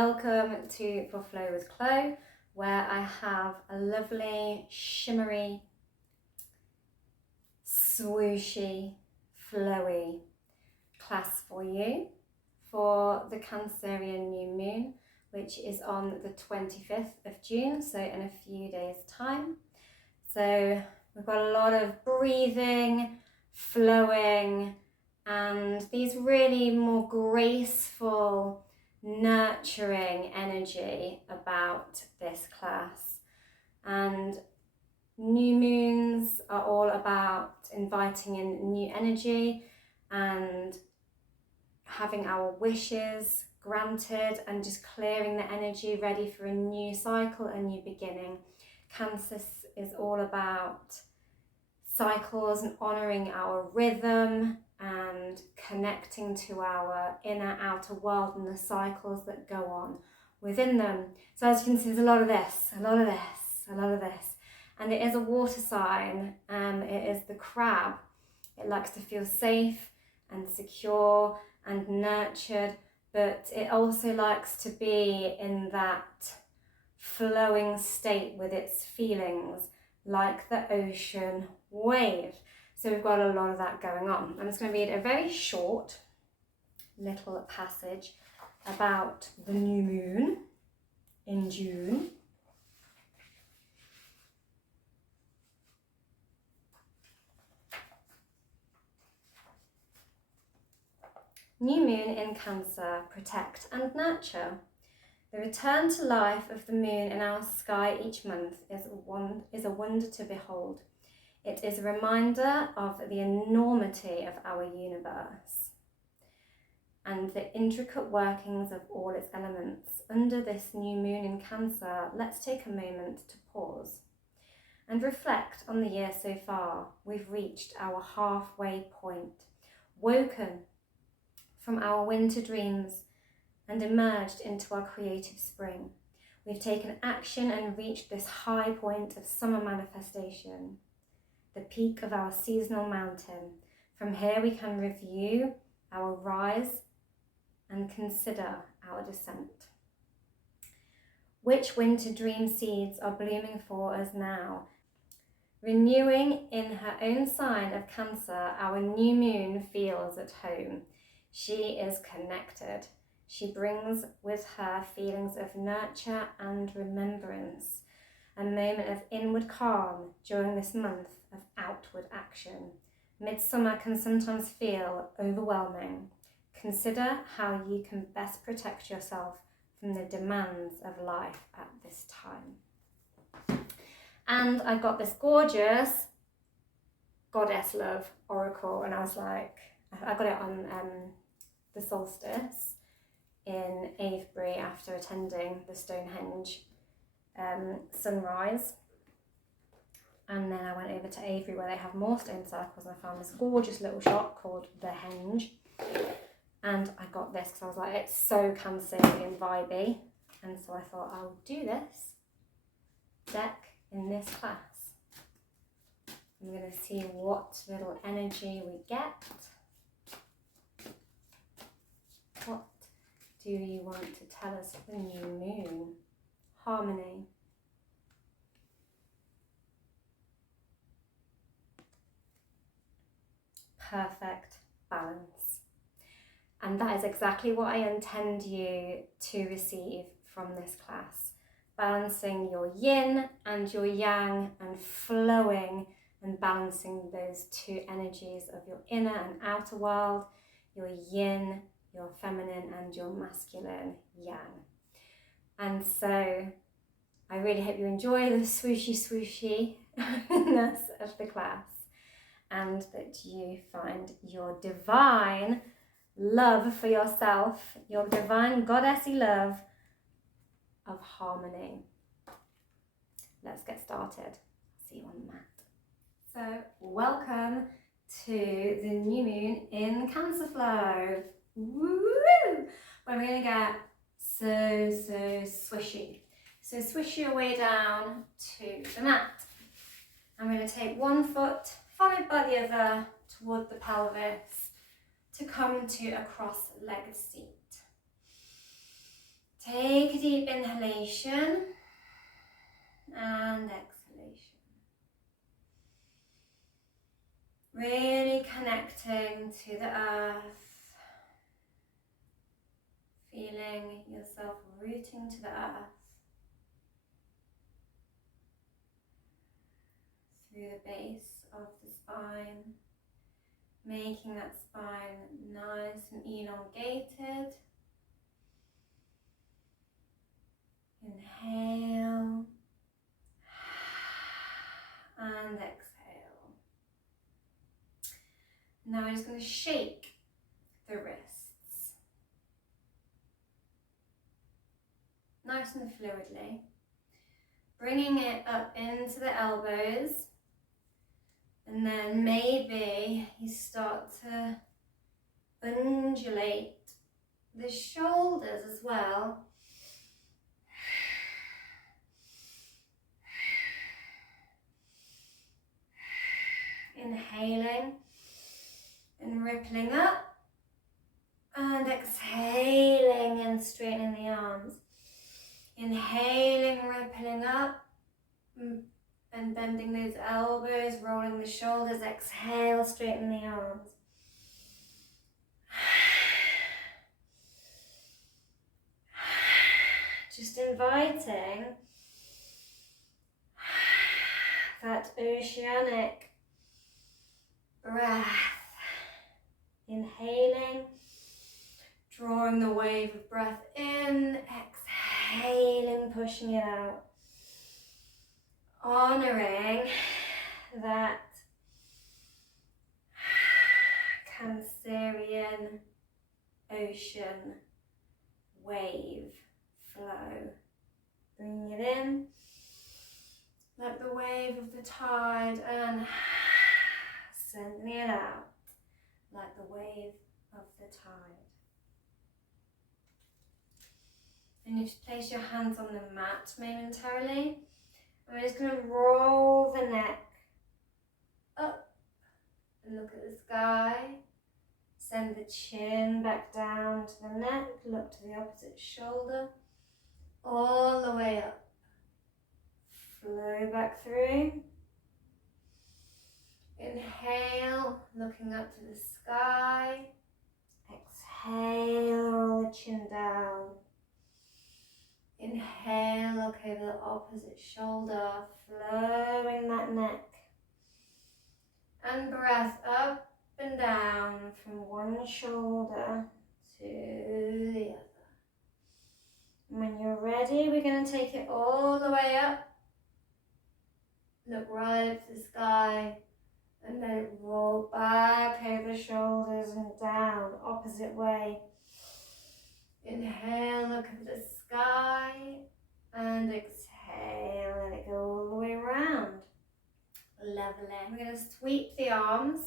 Welcome to For Flow with Chloe, where I have a lovely, shimmery, swooshy, flowy class for you for the Cancerian new moon, which is on the 25th of June, so in a few days' time. So we've got a lot of breathing, flowing, and these really more graceful, nurturing energy about this class. And new moons are all about inviting in new energy and having our wishes granted and just clearing the energy, ready for a new cycle, a new beginning. Cancer is all about cycles and honouring our rhythm and connecting to our inner outer world and the cycles that go on within them. So as you can see, there's a lot of this. And it is a water sign. It is the crab. It likes to feel safe and secure and nurtured, but it also likes to be in that flowing state with its feelings, like the ocean wave. So we've got a lot of that going on. I'm just going to read a very short little passage about the new moon in June. New moon in Cancer, protect and nurture. The return to life of the moon in our sky each month is a wonder to behold. It is a reminder of the enormity of our universe and the intricate workings of all its elements. Under this new moon in Cancer, let's take a moment to pause and reflect on the year so far. We've reached our halfway point, woken from our winter dreams and emerged into our creative spring. We've taken action and reached this high point of summer manifestation, the peak of our seasonal mountain. From here we can review our rise and consider our descent. Which winter dream seeds are blooming for us now? Renewing in her own sign of Cancer, our new moon feels at home. She is connected. She brings with her feelings of nurture and remembrance, a moment of inward calm during this month of outward action. Midsummer can sometimes feel overwhelming. Consider how you can best protect yourself from the demands of life at this time. And I got this gorgeous Goddess Love Oracle, and I was like, I got it on the solstice in Avebury after attending the Stonehenge sunrise. And then I went over to Avebury where they have more stone circles, and I found this gorgeous little shop called The Henge. And I got this because I was like, it's so Cancerian vibey. And so I thought I'll do this deck in this class. I'm going to see what little energy we get. What do you want to tell us for the new moon? Harmony. Perfect balance. And that is exactly what I intend you to receive from this class. Balancing your yin and your yang and flowing and balancing those two energies of your inner and outer world, your yin, your feminine, and your masculine yang. And so I really hope you enjoy the swooshy swooshiness of the class, and that you find your divine love for yourself, your divine goddessy love of harmony. Let's get started. See you on the mat. So welcome to the new moon in Cancer Flow. Woo! Where we're going to get so swishy. So swish your way down to the mat. I'm going to take one foot followed by the other toward the pelvis to come to a cross-legged seat. Take a deep inhalation and exhalation. Really connecting to the earth, feeling yourself rooting to the earth through the base of the spine, making that spine nice and elongated. Inhale and exhale. Now we're just going to shake the wrists nice and fluidly, bringing it up into the elbows, and then maybe you start to undulate the shoulders as well. Inhaling and rippling up, and exhaling and straightening the arms. Inhaling, rippling up, and bending those elbows, rolling the shoulders. Exhale, straighten the arms. Just inviting that oceanic breath. Inhaling, drawing the wave of breath in, exhaling, pushing it out. Honouring that Cancerian ocean wave flow. Bringing it in like the wave of the tide, and sending it out like the wave of the tide. And you just place your hands on the mat momentarily. We're just going to roll the neck up and look at the sky. Send the chin back down to the neck, look to the opposite shoulder, all the way up. Flow back through. Inhale, looking up to the sky. Exhale, roll the chin down. Inhale, look over the opposite shoulder, flowing that neck. And breath up and down from one shoulder to the other. And when you're ready, we're going to take it all the way up. Look right up to the sky. And let it roll back over the shoulders and down, opposite way. Inhale, look at the sky, and exhale, let it go all the way around. Level it. We're going to sweep the arms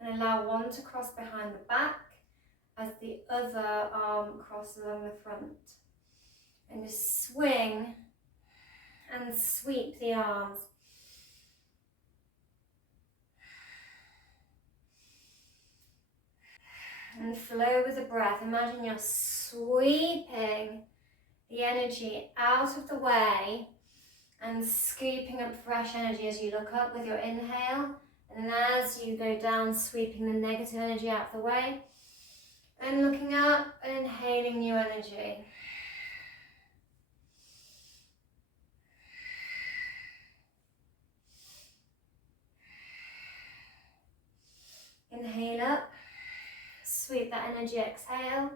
and allow one to cross behind the back as the other arm crosses along the front. And just swing and sweep the arms. And flow with the breath. Imagine you're sweeping the energy out of the way and scooping up fresh energy as you look up with your inhale. And then as you go down, sweeping the negative energy out of the way. And looking up and inhaling new energy. Inhale up. Sweep that energy, exhale.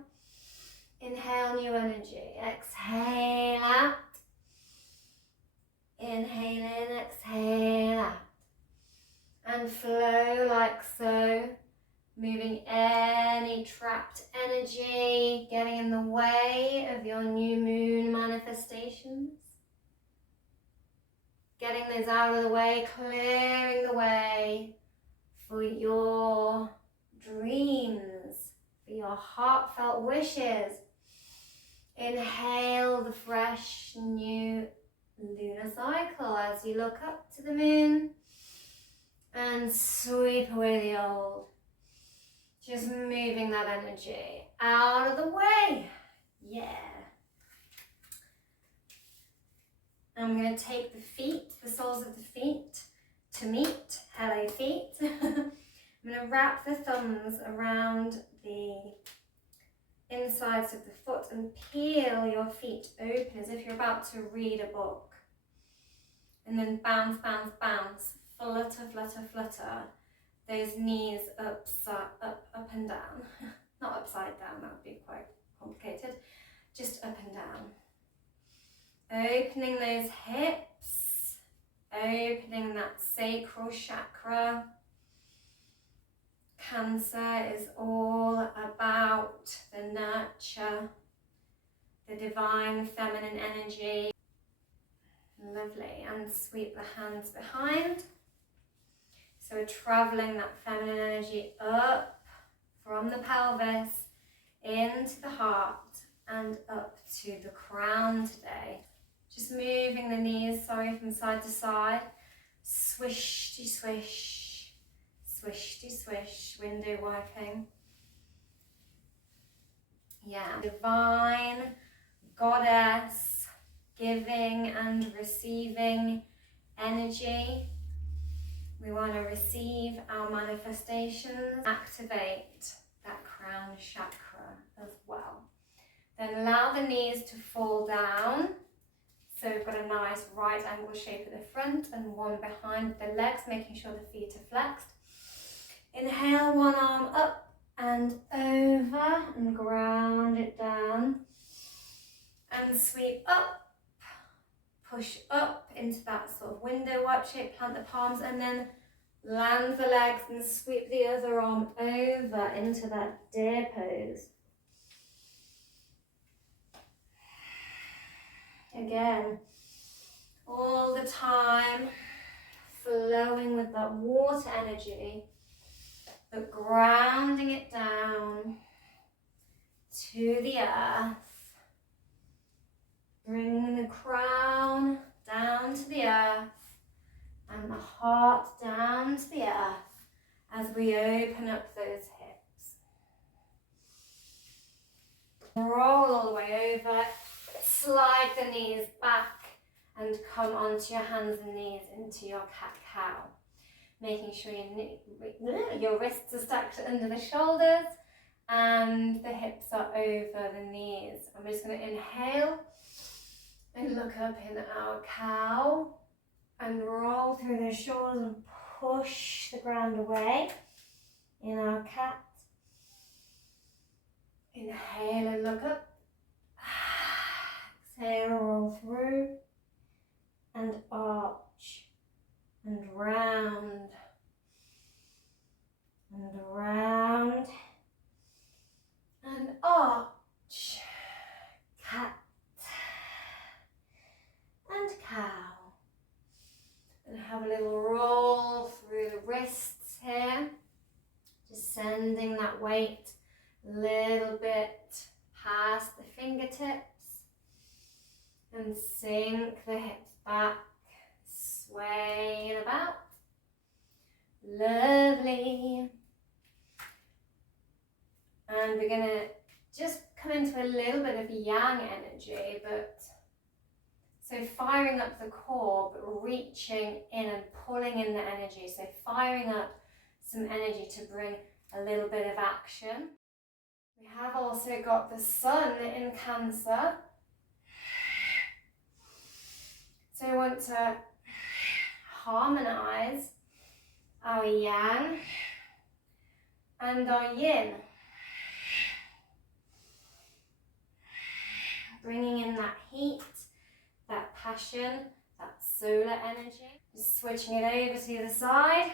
Inhale new energy, exhale out. Inhale in, exhale out. And flow like so, moving any trapped energy, getting in the way of your new moon manifestations. Getting those out of the way, clearing the way for your dreams, for your heartfelt wishes. Inhale the fresh new lunar cycle as you look up to the moon and sweep away the old. Just moving that energy out of the way. Yeah. feet, the soles of the feet to meet. Hello feet. I'm going to wrap the thumbs around the insides of the foot and peel your feet open as if you're about to read a book. And then bounce, bounce, bounce, flutter, flutter, flutter those knees up and down. Not upside down, that would be quite complicated. Just up and down. Opening those hips, opening that sacral chakra. Cancer is all about the nurture, the divine feminine energy. Lovely, and sweep the hands behind. So we're traveling that feminine energy up from the pelvis into the heart and up to the crown today. Just moving the knees, from side to side. Swishy swish, swishy swish, window wiping. Yeah, divine goddess, giving and receiving energy. We want to receive our manifestations, activate that crown chakra as well. Then allow the knees to fall down. So we've got a nice right angle shape at the front and one behind the legs, making sure the feet are flexed. Inhale, one arm up and over and ground it down. And sweep up. Push up into that sort of window wipe shape, plant the palms, and then land the legs and sweep the other arm over into that deer pose. Again, all the time, flowing with that water energy, but grounding it down to the earth. Bring the crown down to the earth and the heart down to the earth as we open up those hips. Roll all the way over, slide the knees back and come onto your hands and knees into your cat-cow. Making sure your wrists are stacked under the shoulders and the hips are over the knees. I'm just going to inhale and look up in our cow and roll through the shoulders and push the ground away in our cat. Inhale and look up. Exhale, roll through and arch and round and round and arch. Cat and cow. And have a little roll through the wrists here. Just sending that weight a little bit past the fingertips. And sink the hips back, swaying about. Lovely. And we're going to just come into a little bit of yang energy, but so firing up the core, but reaching in and pulling in the energy. So firing up some energy to bring a little bit of action. We have also got the sun in Cancer. So we want to harmonise our yang and our yin. Bringing in that heat, that passion, that solar energy. Just switching it over to the other side.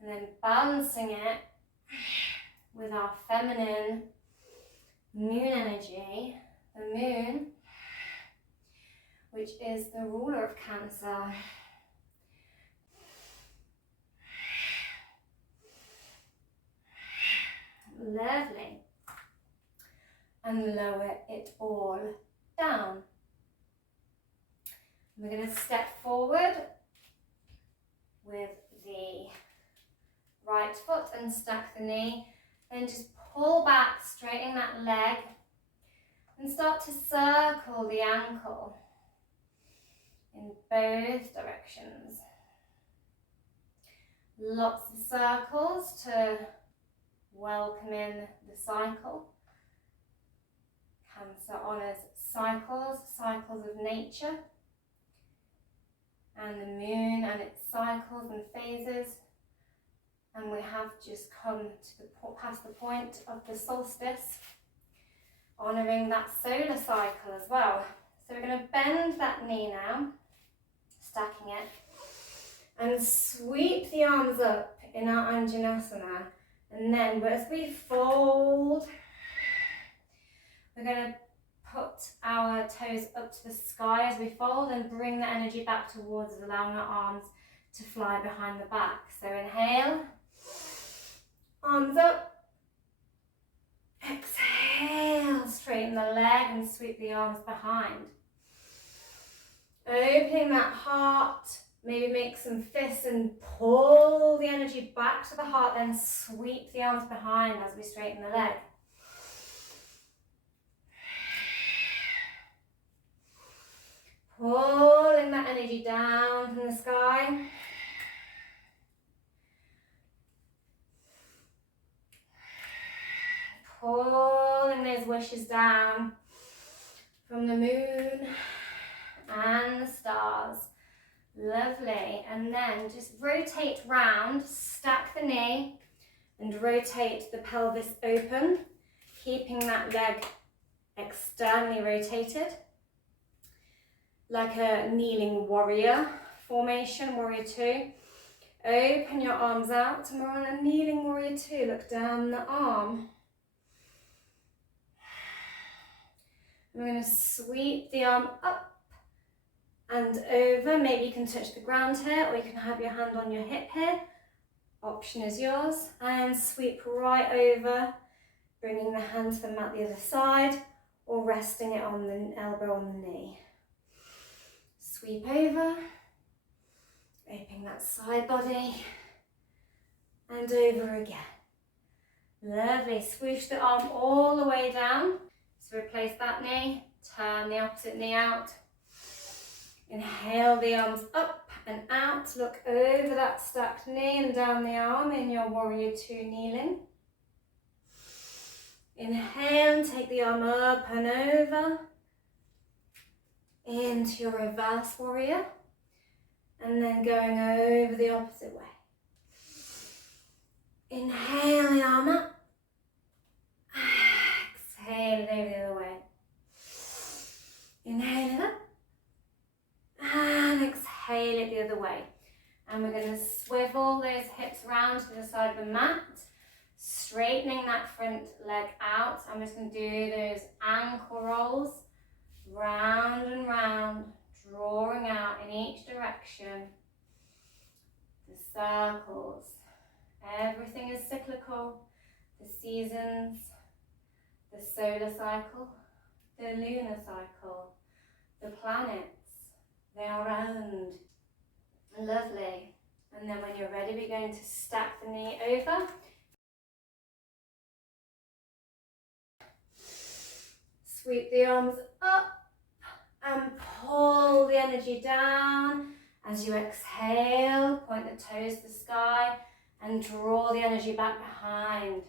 And then balancing it with our feminine moon energy. The moon, which is the ruler of Cancer. Lovely. And lower it all down. We're going to step forward with the right foot and stack the knee. Then just pull back, straighten that leg. And start start to circle the ankle in both directions. Lots of circles to welcome in the cycle. Cancer honours cycles, cycles of nature, and the moon and its cycles and phases. And we have just come to past the point of the solstice, honouring that solar cycle as well. So we're going to bend that knee now, stacking it, and sweep the arms up in our Anjanasana. And then as we fold, we're going to put our toes up to the sky as we fold and bring the energy back towards us, allowing our arms to fly behind the back. So inhale, arms up. Exhale, straighten the leg and sweep the arms behind. Opening that heart, maybe make some fists and pull the energy back to the heart, then sweep the arms behind as we straighten the leg. Pulling that energy down from the sky. Pulling those wishes down from the moon and the stars. Lovely. And then just rotate round, stack the knee and rotate the pelvis open, keeping that leg externally rotated, like a kneeling warrior formation, warrior two. Open your arms out and we're on a kneeling warrior two. Look down the arm. We're going to sweep the arm up and over. Maybe you can touch the ground here, or you can have your hand on your hip here. Option is yours. And sweep right over, bringing the hand to the mat the other side, or resting it on the elbow on the knee. Sweep over, opening that side body, and over again. Lovely. Swoosh the arm all the way down. So replace that knee, turn the opposite knee out. Inhale the arms up and out. Look over that stacked knee and down the arm in your warrior two kneeling. Inhale and take the arm up and over into your reverse warrior. And then going over the opposite way. Inhale the arm up. Exhale it over the other way. Inhale it up. And exhale it the other way. And we're going to swivel those hips round to the side of the mat, straightening that front leg out. I'm just going to do those ankle rolls, round and round, drawing out in each direction. The circles. Everything is cyclical. The seasons, the solar cycle, the lunar cycle, the planets. They are round. Lovely. And then when you're ready, we're going to stack the knee over. Sweep the arms up and pull the energy down. As you exhale, point the toes to the sky and draw the energy back behind.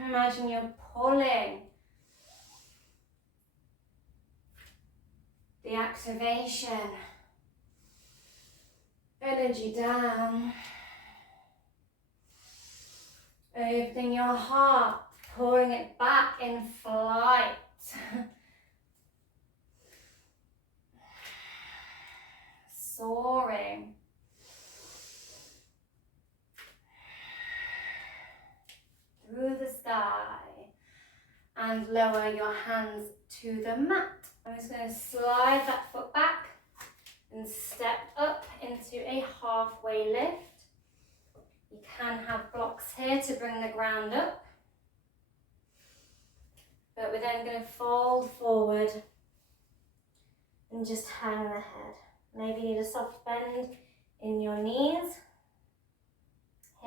Imagine you're pulling the activation, energy down, opening your heart, pouring it back in flight. Soaring. Through the sky, and lower your hands to the mat. I'm just going to slide that foot back and step up into a halfway lift. You can have blocks here to bring the ground up, but we're then going to fold forward and just hang the head. Maybe you need a soft bend in your knees.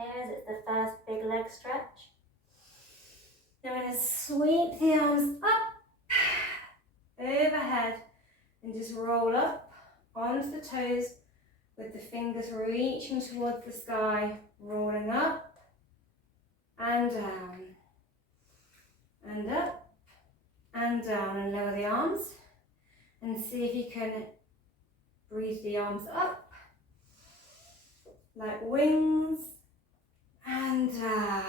here as it's the first big leg stretch. Now I'm going to sweep the arms up, overhead, and just roll up onto the toes with the fingers reaching towards the sky, rolling up and down, and up and down, and lower the arms, and see if you can breathe the arms up like wings and down,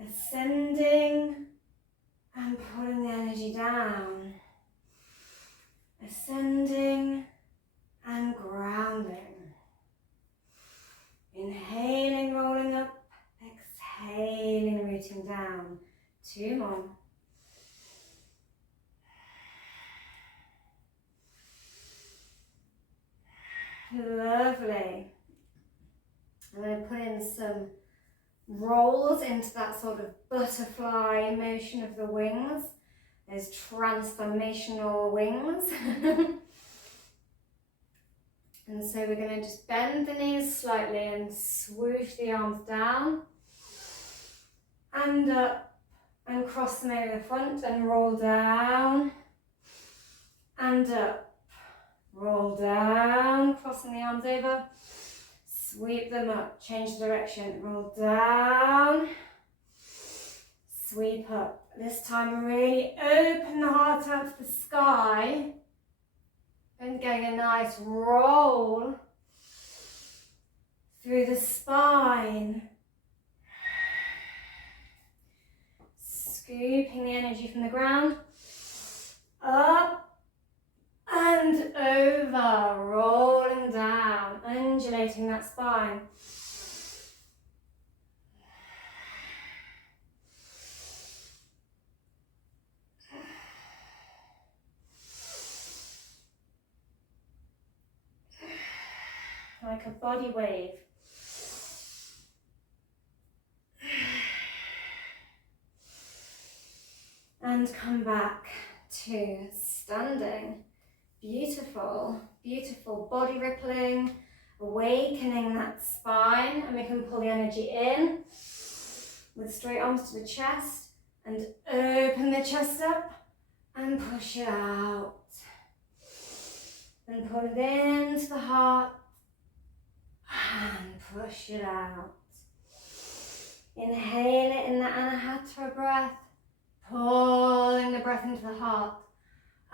ascending and pulling the energy down, ascending and grounding, inhaling, rolling up, exhaling, rooting down. 2 more. Lovely. I'm going to put in some rolls into that sort of butterfly motion of the wings. There's transformational wings. And so we're going to just bend the knees slightly and swoosh the arms down and up and cross them over the front and roll down and up. Roll down, crossing the arms over, sweep them up, change direction, roll down, sweep up. This time really open the heart out to the sky and getting a nice roll through the spine. Scooping the energy from the ground, up and over, rolling down, undulating that spine. Like a body wave. And come back to standing. Beautiful, beautiful body rippling, awakening that spine, and we can pull the energy in with straight arms to the chest and open the chest up and push it out. Then pull it into the heart and push it out. Inhale it in the Anahata breath, pulling the breath into the heart.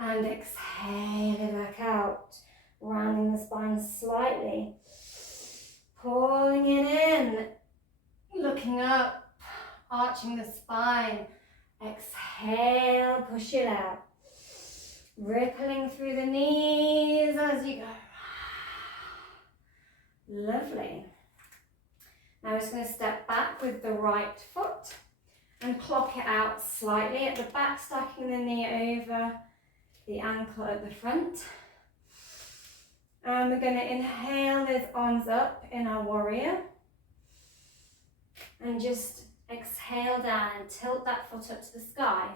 And exhale it back out, rounding the spine slightly. Pulling it in, looking up, arching the spine. Exhale, push it out. Rippling through the knees as you go. Lovely. Now we're just going to step back with the right foot and clock it out slightly at the back, stacking the knee over the ankle at the front. And we're going to inhale those arms up in our warrior. And just exhale down and tilt that foot up to the sky.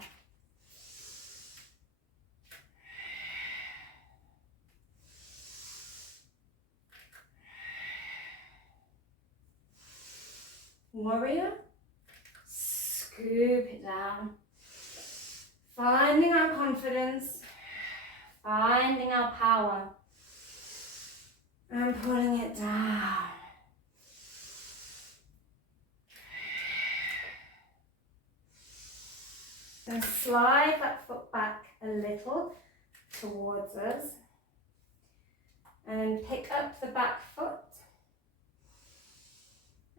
Warrior. Scoop it down. Finding our confidence. Finding our power and pulling it down. Then slide that foot back a little towards us and pick up the back foot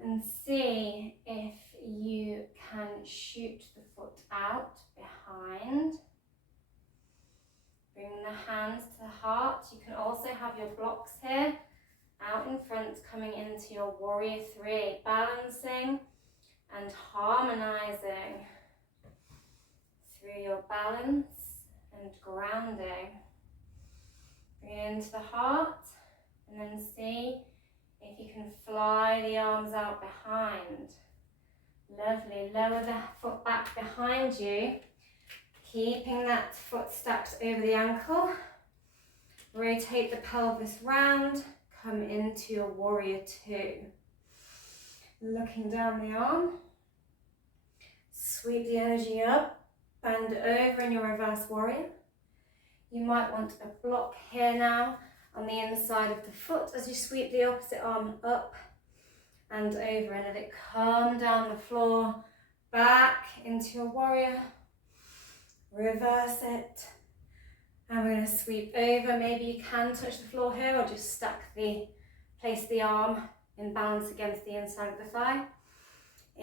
and see if you can shoot the foot out behind. Bring the hands to the heart. You can also have your blocks here out in front, coming into your warrior 3, balancing and harmonizing through your balance and grounding. Bring it into the heart and then see if you can fly the arms out behind. Lovely. Lower the foot back behind you. Keeping that foot stacked over the ankle. Rotate the pelvis round, come into your warrior two. Looking down the arm, sweep the energy up, bend over in your reverse warrior. You might want a block here now on the inside of the foot as you sweep the opposite arm up and over, and let it come down the floor, back into your warrior, reverse it, and we're going to sweep over. Maybe you can touch the floor here or just place the arm in balance against the inside of the thigh,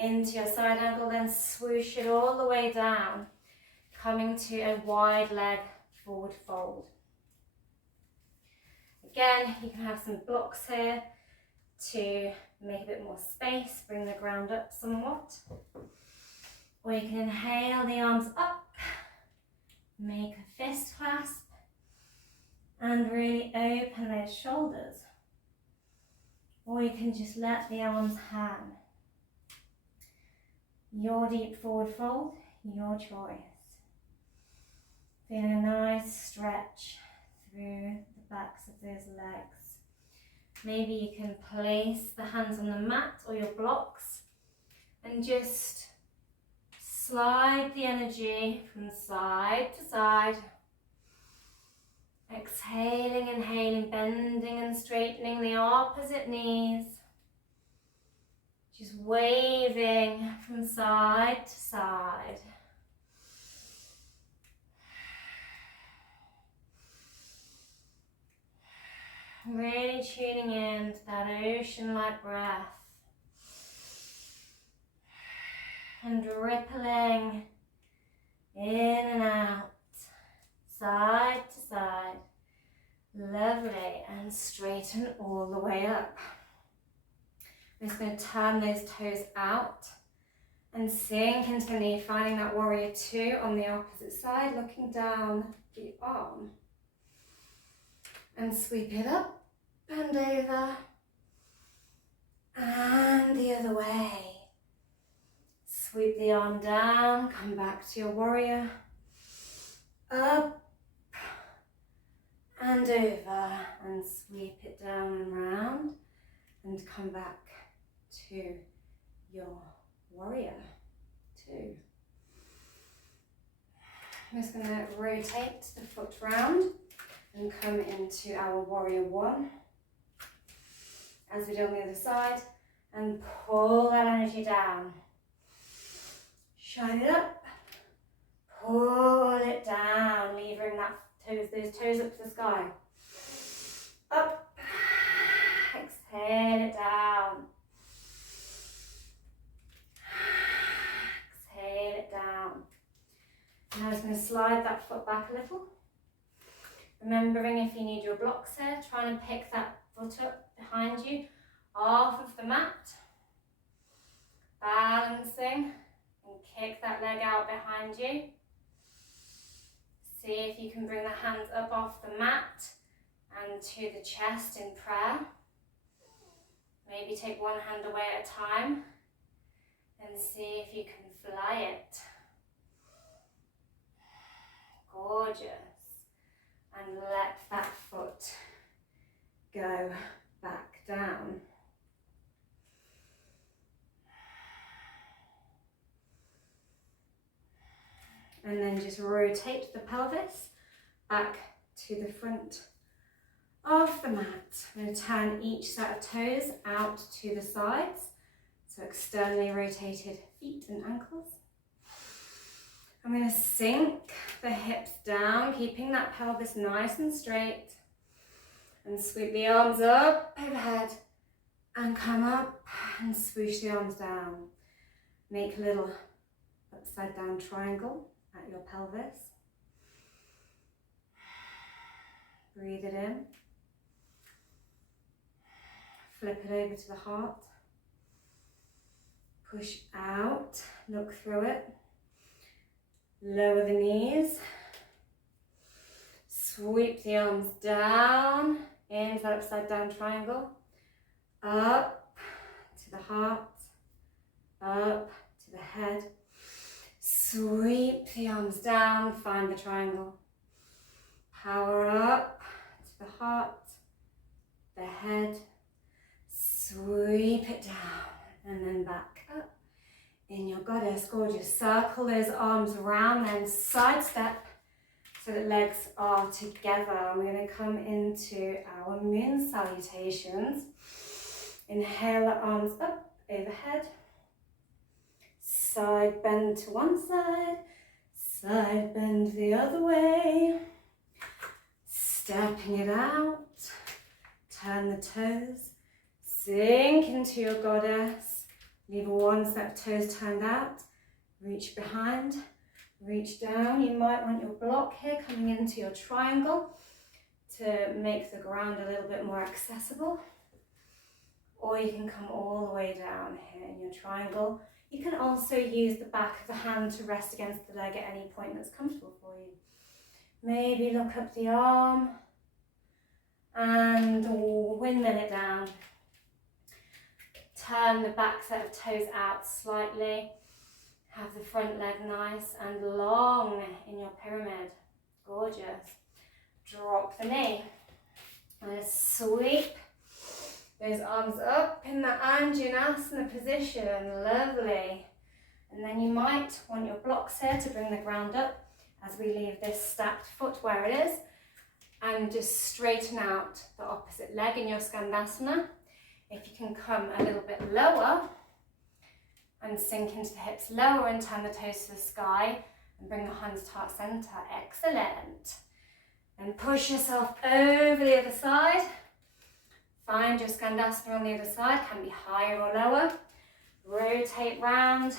into your side angle, then swoosh it all the way down, coming to a wide leg forward fold. Again, you can have some blocks here to make a bit more space, bring the ground up somewhat. Or you can inhale the arms up, make a fist clasp, and really open those shoulders. Or you can just let the arms hang. Your deep forward fold, your choice. Feeling a nice stretch through the backs of those legs. Maybe you can place the hands on the mat or your blocks and just slide the energy from side to side. Exhaling, inhaling, bending and straightening the opposite knees. Just waving from side to side. Really tuning in to that ocean-like breath. And rippling in and out, side to side. Lovely, and straighten all the way up. I'm just going to turn those toes out and sink into the knee, finding that warrior two on the opposite side, looking down the arm. And sweep it up, bend over, and the other way. Sweep the arm down, come back to your warrior, up and over, and sweep it down and round, and come back to your warrior two. I'm just going to rotate the foot round and come into our warrior one, as we do on the other side, and pull that energy down. Shine it up, pull it down, levering those toes up to the sky. Up, exhale it down. Exhale it down. Now I'm just going to slide that foot back a little. Remembering, if you need your blocks here, try and pick that foot up behind you off of the mat. Balancing, and kick that leg out behind you. See if you can bring the hands up off the mat and to the chest in prayer. Maybe take one hand away at a time and see if you can fly it. Gorgeous. And let that foot go back down. And then just rotate the pelvis back to the front of the mat. I'm going to turn each set of toes out to the sides. So externally rotated feet and ankles. I'm going to sink the hips down, keeping that pelvis nice and straight. And sweep the arms up overhead and come up and swoosh the arms down. Make a little upside down triangle at your pelvis. Breathe it in. Flip it over to the heart. Push out, look through it. Lower the knees. Sweep the arms down into that upside down triangle. Up to the heart. Up to the head. Sweep the arms down, find the triangle. Power up to the heart. the head, sweep it down, and then back up. In your goddess, gorgeous. Circle those arms around, then side step so the legs are together. We're going to come into our moon salutations. Inhale the arms up, overhead. Side bend to one side, side bend the other way. Stepping it out, turn the toes, sink into your goddess. Leave one set of toes turned out, reach behind, reach down. You might want your block here coming into your triangle to make the ground a little bit more accessible. Or you can come all the way down here in your triangle. You can also use the back of the hand to rest against the leg at any point that's comfortable for you. Maybe look up the arm and windmill it down. Turn the back set of toes out slightly. Have the front leg nice and long in your pyramid. Gorgeous. Drop the knee. And sweep those arms up in the Anjanasana position. Lovely. And then you might want your blocks here to bring the ground up as we leave this stacked foot where it is. And just straighten out the opposite leg in your Skandasana. If you can come a little bit lower and sink into the hips lower and turn the toes to the sky and bring the hands to heart center. Excellent. And push yourself over the other side. Find your Skandasana on the other side, can be higher or lower. Rotate round.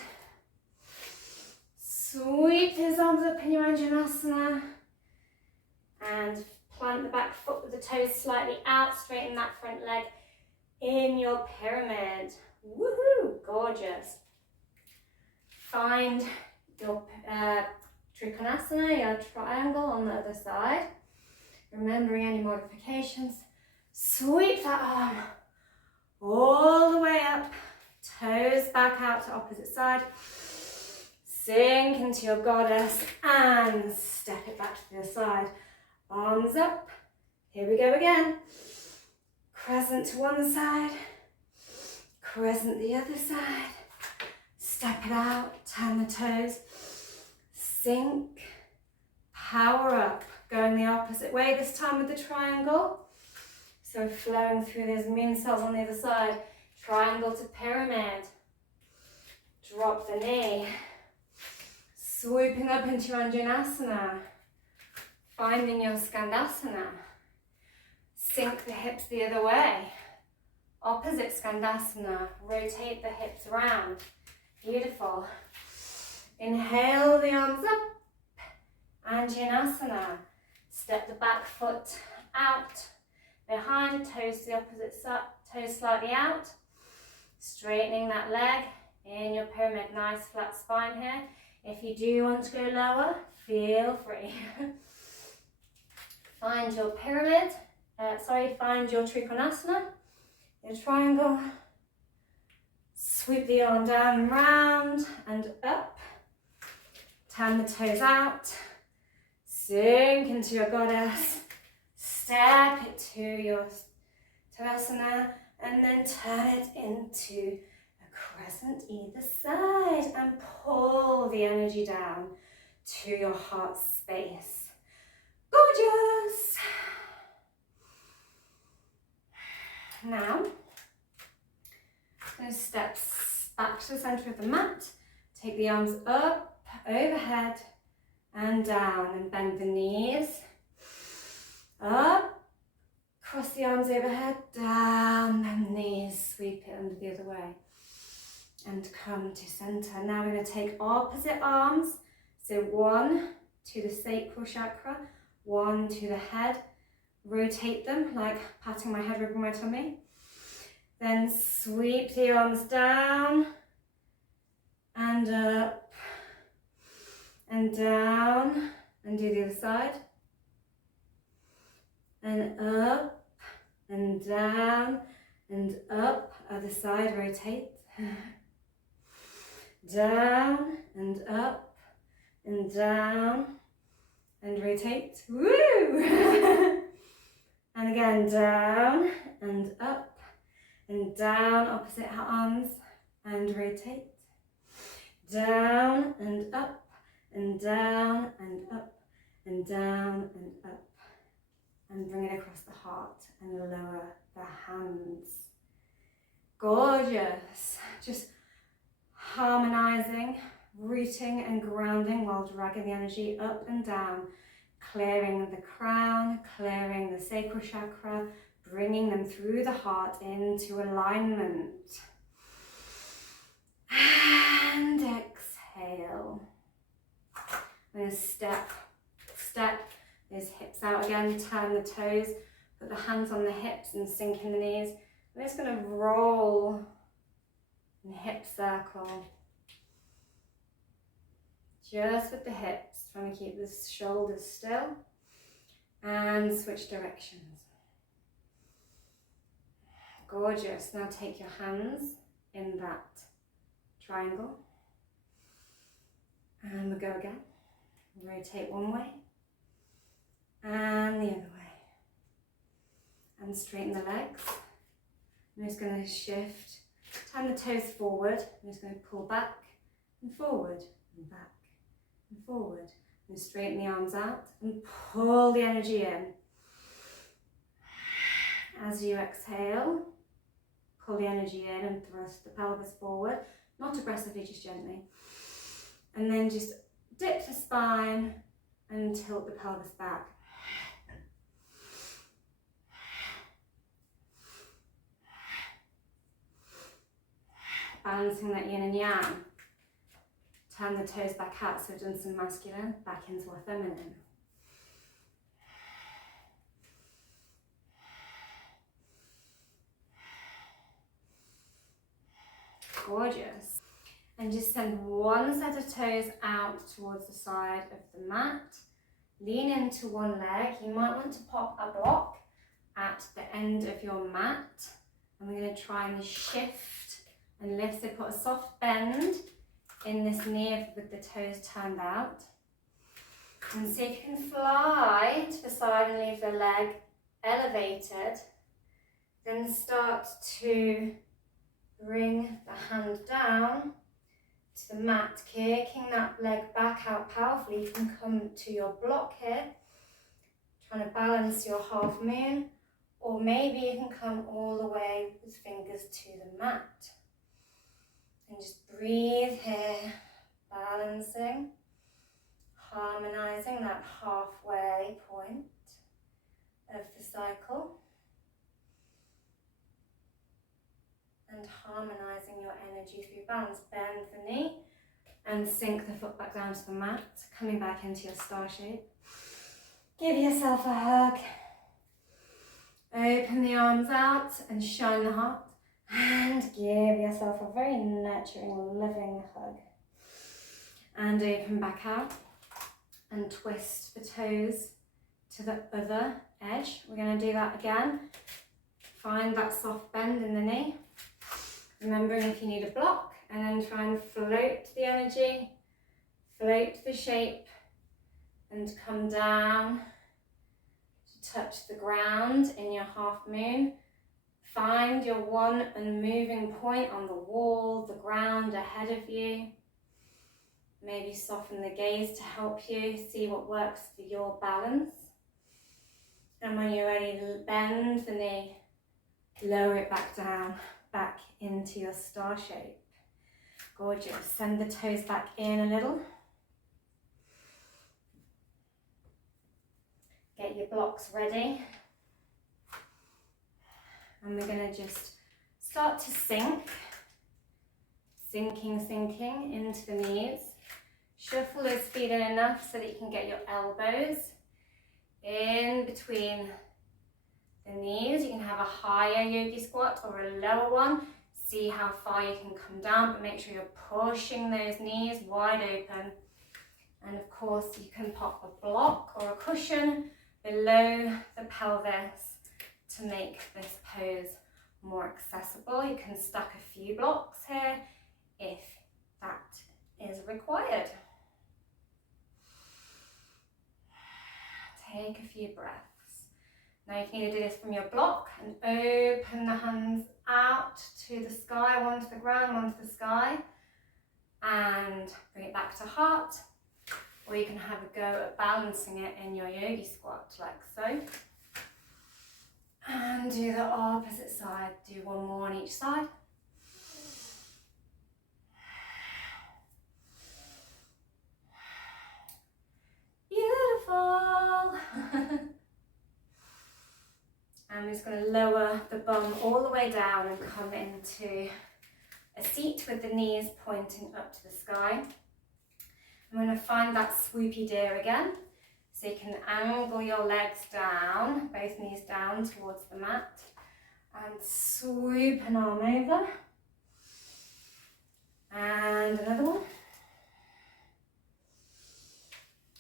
Sweep those arms up in your Anjanasana. And plant the back foot with the toes slightly out, straighten that front leg in your pyramid. Woohoo! Gorgeous. Find your Trikonasana, your triangle on the other side. Remembering any modifications. Sweep that arm all the way up. Toes back out to opposite side. Sink into your goddess and step it back to the other side. Arms up. Here we go again. Crescent to one side. Crescent the other side. Step it out. Turn the toes. Sink. Power up. Going the opposite way this time with the triangle. So flowing through those moon cells on the other side. Triangle to pyramid. Drop the knee. Swooping up into your Anjanasana. Finding your Skandasana. Sink the hips the other way. Opposite Skandasana. Rotate the hips around. Beautiful. Inhale the arms up. Anjanasana. Step the back foot out. Behind, toes to the opposite side, toes slightly out. Straightening that leg in your pyramid. Nice flat spine here. If you do want to go lower, feel free. Find your pyramid. Find your Trikonasana, your triangle. Sweep the arm down and round and up. Turn the toes out. Sink into your goddess. Step it to your Tadasana and then turn it into a crescent either side and pull the energy down to your heart space. Gorgeous! Now, I'm going to step back to the center of the mat. Take the arms up, overhead and down and bend the knees. Up, cross the arms overhead, down, bend the knees, sweep it under the other way. And come to center. Now we're going to take opposite arms. So one to the sacral chakra, one to the head. Rotate them like patting my head over my tummy. Then sweep the arms down and up and down and do the other side. And up and down and up. Other side, rotate. Down and up and down and rotate. Woo! And again, down and up and down, opposite arms, and rotate. Down and up and down and up and down and up. And bring it across the heart and lower the hands. Gorgeous. Just harmonizing, rooting and grounding while dragging the energy up and down, clearing the crown, clearing the sacral chakra, bringing them through the heart into alignment. And exhale. I'm going to step those hips out again, turn the toes, put the hands on the hips and sink in the knees. I'm just going to roll in hip circle. Just with the hips, trying to keep the shoulders still. And switch directions. Gorgeous. Now take your hands in that triangle. And we'll go again. Rotate one way. And the other way. And straighten the legs. I'm just going to shift, turn the toes forward. I'm just going to pull back and forward and back and forward. And straighten the arms out and pull the energy in. As you exhale, pull the energy in and thrust the pelvis forward. Not aggressively, just gently. And then just dip the spine and tilt the pelvis back. Balancing that yin and yang. Turn the toes back out, so we've done some masculine, back into our feminine. Gorgeous. And just send one set of toes out towards the side of the mat. Lean into one leg. You might want to pop a block at the end of your mat. And we're going to try and shift and lift, so put a soft bend in this knee with the toes turned out. And see if you can fly to the side and leave the leg elevated. Then start to bring the hand down to the mat, kicking that leg back out powerfully. You can come to your block here, trying to balance your half moon, or maybe you can come all the way with fingers to the mat. And just breathe here, balancing, harmonizing that halfway point of the cycle. And harmonizing your energy through balance. Bend the knee and sink the foot back down to the mat, coming back into your star shape. Give yourself a hug. Open the arms out and shine the heart. And give yourself a very nurturing, loving hug. And open back out and twist the toes to the other edge. We're going to do that again. Find that soft bend in the knee. Remembering if you need a block, and then try and float the energy, float the shape, and come down to touch the ground in your half moon. Find your one unmoving point on the wall, the ground ahead of you. Maybe soften the gaze to help you see what works for your balance. And when you're ready to bend the knee, lower it back down, back into your star shape. Gorgeous. Send the toes back in a little. Get your blocks ready. And we're going to just start to sink. Sinking into the knees. Shuffle those feet in enough so that you can get your elbows in between the knees. You can have a higher yogi squat or a lower one. See how far you can come down, but make sure you're pushing those knees wide open. And of course, you can pop a block or a cushion below the pelvis to make this pose more accessible. You can stack a few blocks here if that is required. Take a few breaths. Now you can either do this from your block and open the hands out to the sky, one to the ground, one to the sky, and bring it back to heart. Or you can have a go at balancing it in your yogi squat, like so. And do the opposite side. Do one more on each side. Beautiful. I'm just going to lower the bum all the way down and come into a seat with the knees pointing up to the sky. I'm going to find that swoopy deer again. So you can angle your legs down, both knees down towards the mat, and swoop an arm over. And another one.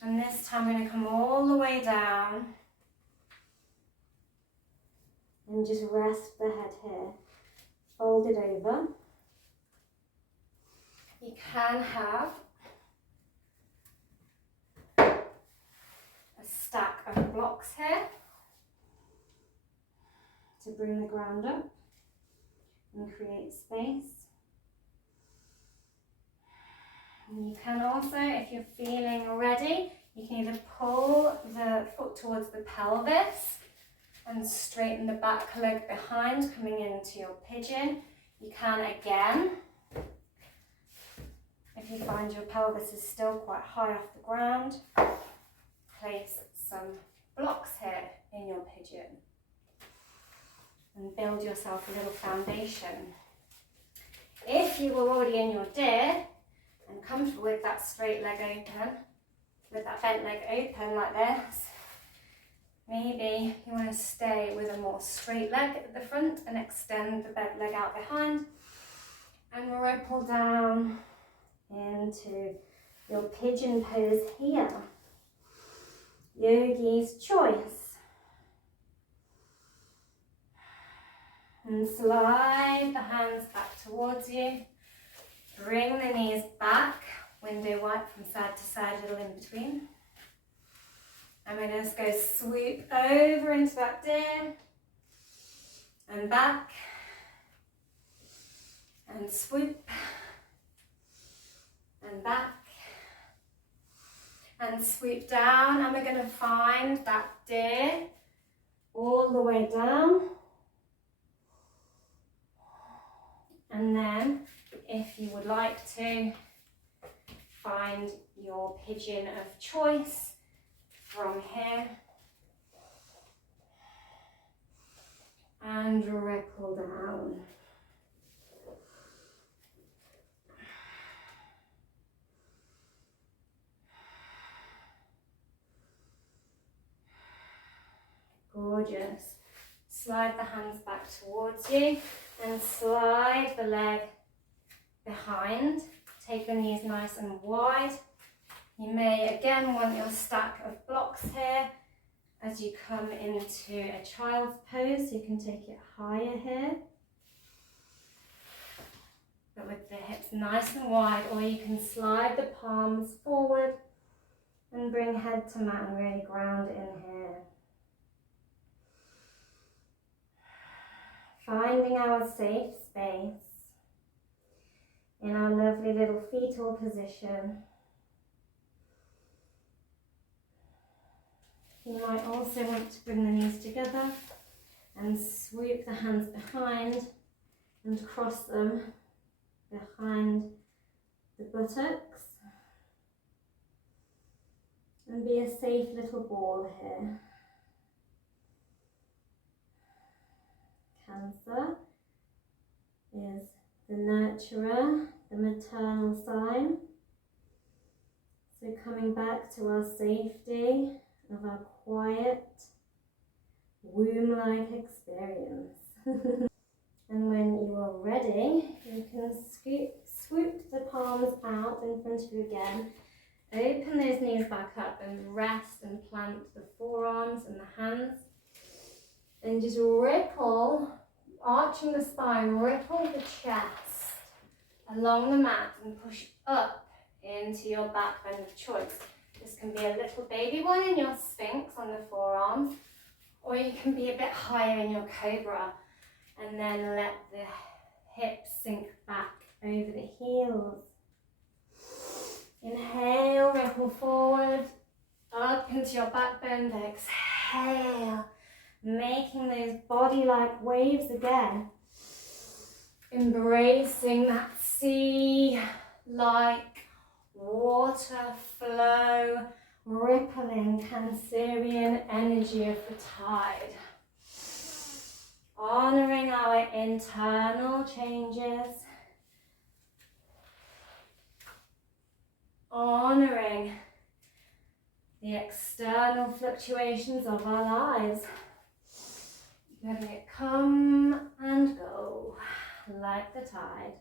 And this time I'm going to come all the way down and just rest the head here. Fold it over. You can have a stack of blocks here to bring the ground up and create space. And you can also, if you're feeling ready, you can either pull the foot towards the pelvis and straighten the back leg behind, coming into your pigeon. You can again, if you find your pelvis is still quite high off the ground, place some blocks here in your pigeon and build yourself a little foundation. If you were already in your deer and comfortable with that straight leg open, with that bent leg open like this, maybe you want to stay with a more straight leg at the front and extend the bent leg out behind and ripple down into your pigeon pose here. Yogi's choice. And slide the hands back towards you. Bring the knees back. Window wipe from side to side, a little in between. And we're going to go swoop over into that deer. And back. And swoop. And back. And swoop down, and we're going to find that deer all the way down. And then, if you would like to, find your pigeon of choice from here. And ripple down. Gorgeous. Slide the hands back towards you and slide the leg behind. Take the knees nice and wide. You may again want your stack of blocks here as you come into a child's pose. You can take it higher here, but with the hips nice and wide, or you can slide the palms forward and bring head to mat and really ground in here. Finding our safe space in our lovely little fetal position. You might also want to bring the knees together and swoop the hands behind and cross them behind the buttocks. And be a safe little ball here. Cancer is the nurturer, the maternal sign. So coming back to our safety of our quiet, womb-like experience. And when you are ready, you can swoop the palms out in front of you again. Open those knees back up and rest and plant the forearms and the hands. And just ripple, arching the spine, ripple the chest along the mat and push up into your back bend of choice. This can be a little baby one in your sphinx on the forearms, Or you can be a bit higher in your cobra and then let the hips sink back over the heels. Inhale, ripple forward, up into your backbone. Exhale, making those body-like waves again. Embracing that sea-like water flow, rippling Cancerian energy of the tide. Honouring our internal changes. Honouring the external fluctuations of our lives. Letting it come and go like the tide.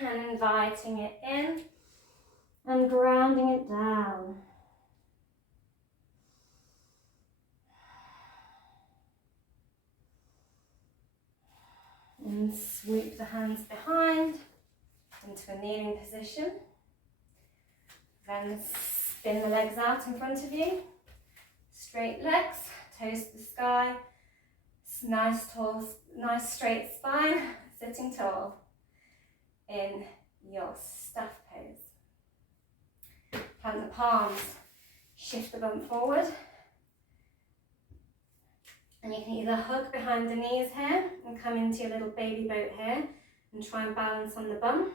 And inviting it in and grounding it down. And sweep the hands behind into a kneeling position. Then spin the legs out in front of you. Straight legs, toes to the sky. Nice tall, nice straight spine, sitting tall in your staff pose. Plant the palms, shift the bum forward. And you can either hug behind the knees here and come into your little baby boat here and try and balance on the bum.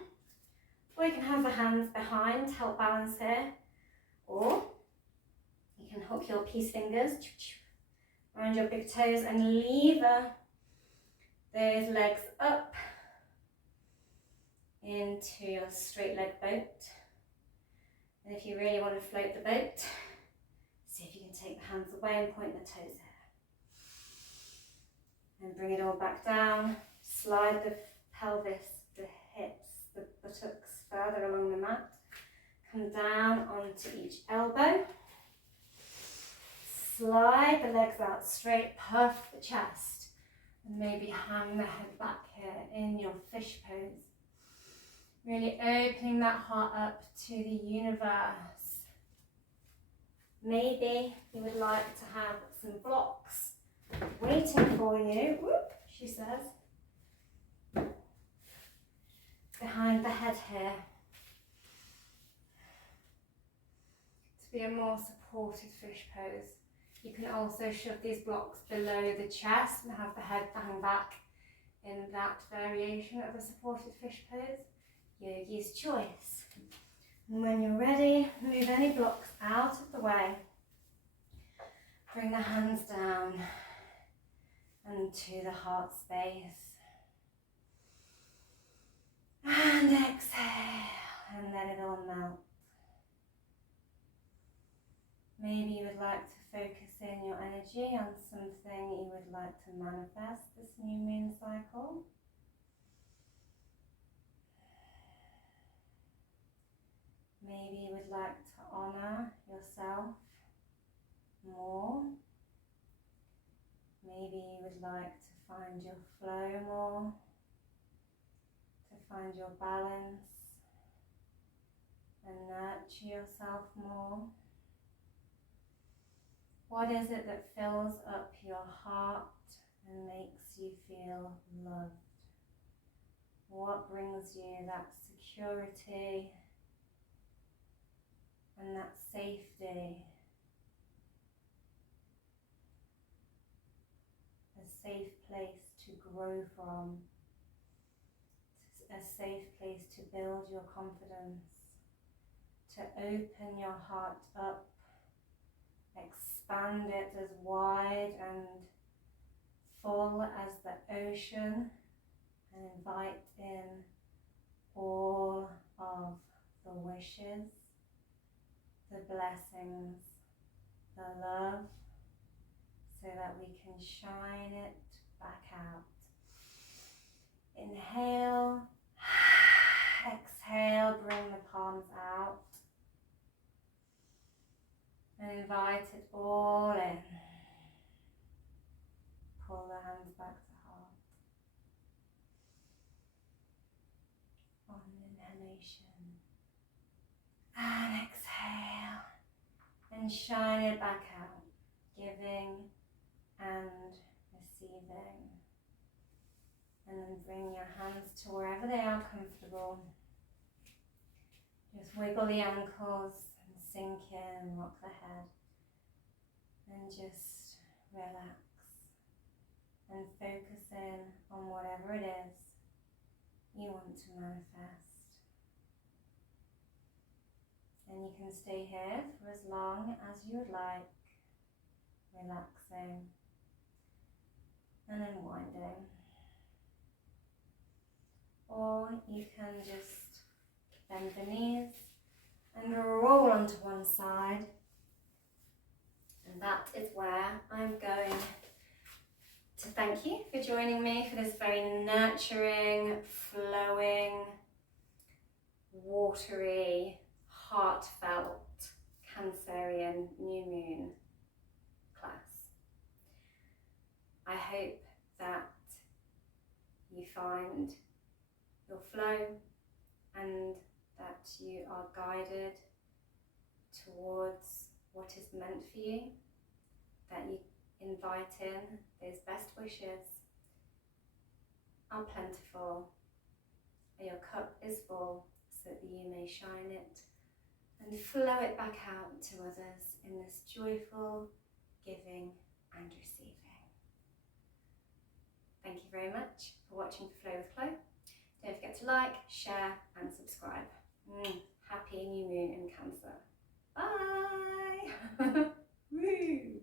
Or you can have the hands behind to help balance here. Or you can hook your peace fingers around your big toes and lever those legs up into your straight leg boat. And if you really want to float the boat, see if you can take the hands away and point the toes here. And bring it all back down. Slide the pelvis, the hips, the buttocks further along the mat. Come down onto each elbow. Slide the legs out straight, puff the chest. And maybe hang the head back here in your fish pose. Really opening that heart up to the universe. Maybe you would like to have some blocks waiting for you, whoop, she says, behind the head here, to be a more supported fish pose. You can also shove these blocks below the chest and have the head hang back in that variation of a supported fish pose. Yogi's choice. And when you're ready, move any blocks out of the way. Bring the hands down and to the heart space. And exhale, and let it all melt. Maybe you would like to focus in your energy on something you would like to manifest this new moon cycle. Maybe you would like to honour yourself more. Maybe you would like to find your flow more, to find your balance and nurture yourself more. What is it that fills up your heart and makes you feel loved? What brings you that security and that safety? A safe place to grow from, a safe place to build your confidence, to open your heart up, expand it as wide and full as the ocean, and invite in all of the wishes, the blessings, the love, so that we can shine it back out. Inhale, exhale, bring the palms out, and invite it all in. Pull the hands back to heart. On inhalation and exhale, and shine it back out, giving and receiving. And then bring your hands to wherever they are comfortable. Just wiggle the ankles and sink in, rock the head. And just relax. And focus in on whatever it is you want to manifest. And you can stay here for as long as you would like, relaxing and unwinding. Or you can just bend the knees and roll onto one side. And that is where I'm going to thank you for joining me for this very nurturing, flowing, watery, heartfelt Cancerian new moon class. I hope that you find your flow and that you are guided towards what is meant for you, that you invite in those best wishes are plentiful, your cup is full so that you may shine it and flow it back out to others in this joyful giving and receiving. Thank you very much for watching Flow with Chloe. Don't forget to like, share and subscribe. Happy new moon in Cancer. Bye! Woo!